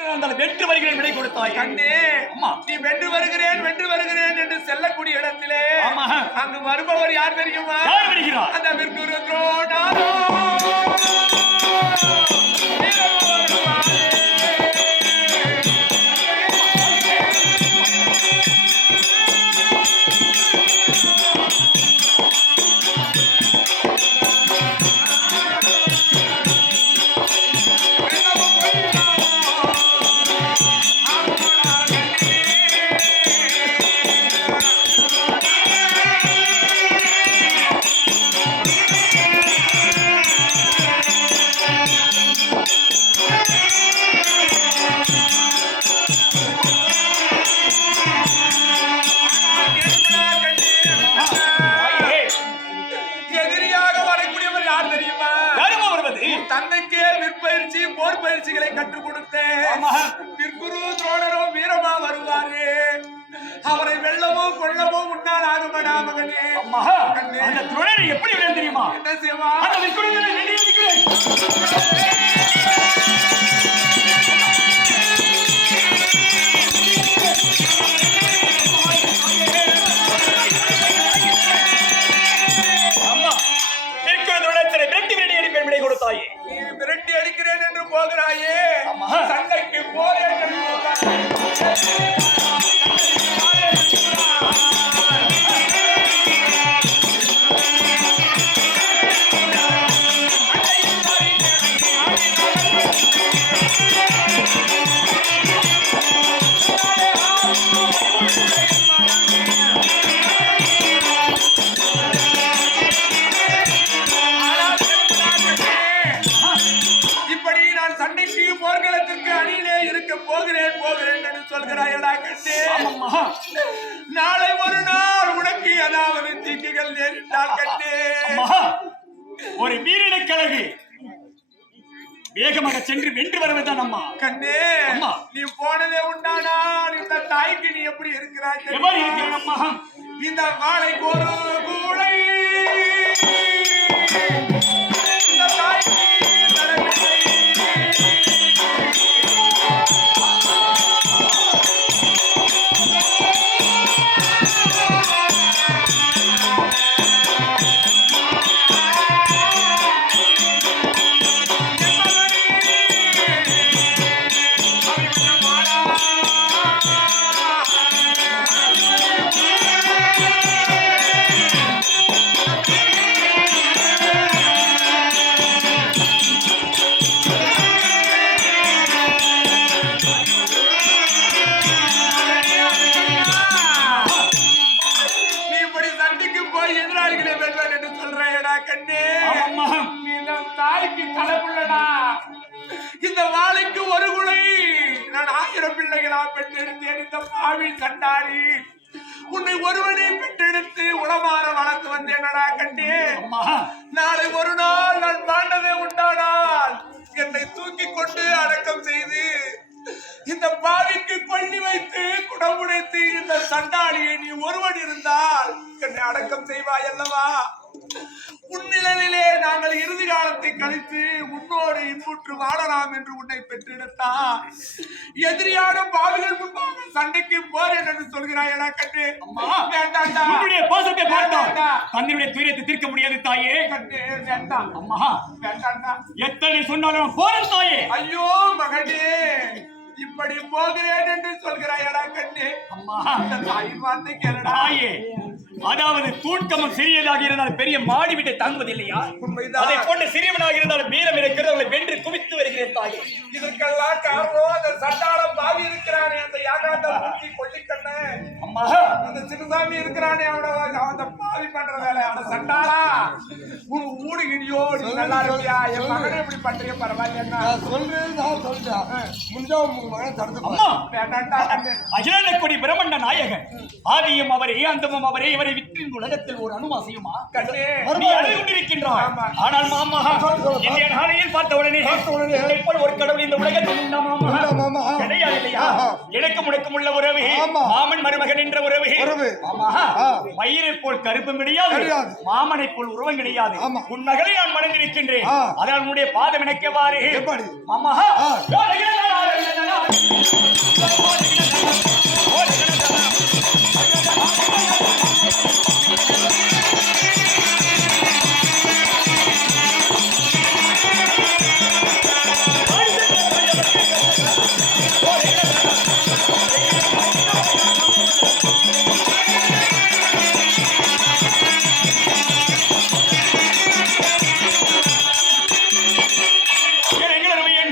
அந்த வென்று வருகிறேன் விடை கொடுத்தாய் கண்ணே அம்மா. நீ வென்று வருகிறேன் வென்று வருகிறேன் என்று செல்லக்கூடிய இடத்திலே. அங்கு வருபவர் யார் தெரியுமா அந்த விற்குரு துரோணாரோ தந்தைக்கே விற்பயிற்சி போர் பயிற்சிகளை கற்றுக் கொடுத்தேன். விற்குரு துரோணரோ வீரமா வருவாரு. அவரை வெல்லவோ கொல்லவோ முன்னால் ஆகுமடா மகனே. அந்த துணை எப்படி தெரியுமா? என்ன செய்வா ஒரு வீரனை கழகு வேகமாக சென்று வென்று வருவதுதான் அம்மா. கண்ணே அம்மா. நீ போனதே உண்டானால் இந்த தாய்க்கு நீ எப்படி இருக்கிறாய் இருக்கிறான் அம்மா? இந்த வாழை ஒரு கூடை தலைப்புள்ளடா இந்த வாழைக்கு ஒரு குலை நான் ஆயிரம் பிள்ளைகளா பெற்றெடுத்தேன். இந்த பாவி சண்டாடி உன்னை ஒருவனே பெற்றெடுத்து உளமாற வளர்த்து வந்தேனடா அம்மா. நாளை ஒரு நாள் நான் பாண்டதே உண்டானால் என்னை தூக்கி கொண்டு அடக்கம் செய்து இந்த பாவிக்கு கொள்ளி வைத்து குடமுடைத்து இந்த சண்டாளியை நீ ஒருவன் இருந்தால் என்னை அடக்கம் செய்வாய் அல்லவா? உன்னிழலிலே நாங்கள் இறுதி காலத்தை கழித்து உன்னோடு இன்புற்று வாழலாம் என்று உன்னை பெற்றெடுத்தார் எதிரியான பாவிகள் முன்பாக சண்டைக்கு போறேன் என்று சொல்கிறாய் என கண்டு உன்னுடைய பாசத்தை வேண்டாண்டா. தன்னுடைய துயரத்தை தீர்க்க முடியாது தாயே. கண்ணே வேண்டாம் அம்மா வேண்டாண்டா. எத்தனை சொன்னாலும் போதும் தாயே. ஐயோ மகனே இப்படி போகிறேன் என்று சொல்கிறாயடா கண்ணே அம்மா. அந்த தாயின் வார்த்தை கேளடா. தாயே அதாவது தூட்கமம் சிறியதாக இருந்தால் பெரிய மாடி வீட்டை தாங்குவதில்லையா. அதை போன்ற சிறியவனாக இருந்தாலும் வீரம் இருக்கிறது அவளை வென்று குவித்து வருகிறேன் தாயே. இதுக்கெல்லாம் காரணம் அந்த சண்டாளம் பாவி இருக்கிறானே அந்த யாகாந்த கொல்லிக்கண்ண. அம்மா அந்த சிறுசாமி இருக்கிறானே அவன அந்த பாவி பண்ற வேலை. அந்த சண்டாளா உன் ஊடு இடியோ நீ நல்லா இருக்கியா என் மகனை இப்படி பண்றீங்க பரவாயில்ல நான் சொல்றது நான் சொல்லிட்டேன் முடிஞ்சா உங்க மகன் தடுத்து அகிலாண்ட கொடி பிரம்மண்ட நாயகன். ஆதியும் அவரே அந்தமும் அவரே இவரை இந்த உலகத்தில் ஒரு அணு அசையுமா கண்ணே. நீ அழுது கொண்டிருக்கின்றாய். ஆனால் மாமா. இந்திய நாளையில் பார்த்த உடனே ஒரு கடவுள் இந்த உலகத்தில் மாமா. எனக்கும் உனக்கும் உள்ள உறவு. மாமன் மருமகன் என்ற உறவு. மயிரை போல் கருப்பும் கிடையாது. மாமனை போல் உருவம் கிடையாது. உன் மகளை நான் மணந்திருக்கின்றேன். அதனால் உன்னுடைய பாதம் இணைக்கவாறு? மாமா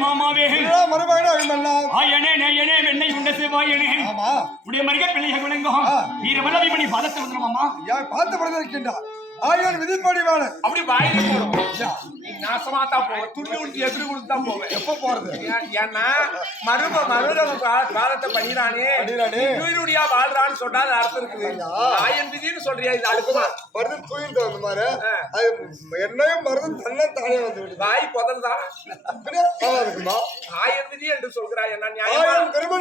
மாமாவே. ஆயனே நேயனே வெண்ணை உண்ட சிவாயனே ஆமா. உடைய மருக பிள்ளைய குணங்கம் ஆ. வீரவல்லவி மணி பாதத்தை வந்துருமாமா யார் பார்த்து படுத்து இருக்கின்றா ஆயன் விதிப்படி அப்படி வாயில போடும். நாசமா தான் போவேன் துணி உடுத்தி எதிரி கொடுத்து தான் போவேன். எப்ப போறது? ஏன்- ஏன்னா மரும மருமக கா- காலத்தை பண்ணிறானே. உயிருடியா வாழ்றான்னு சொன்னா அர்த்தம் இருக்குது. ஆயன் சொல்றியா இது அடுக்குமா மருந்து தூயிட்டு வந்த மாதிரி அது என்னையும் மருந்து தன்னை தானே வந்து வாய் பின்ன நல்லா இருக்குமா? விதி என்று சொல்கிறாய் என்ன நியாயமா?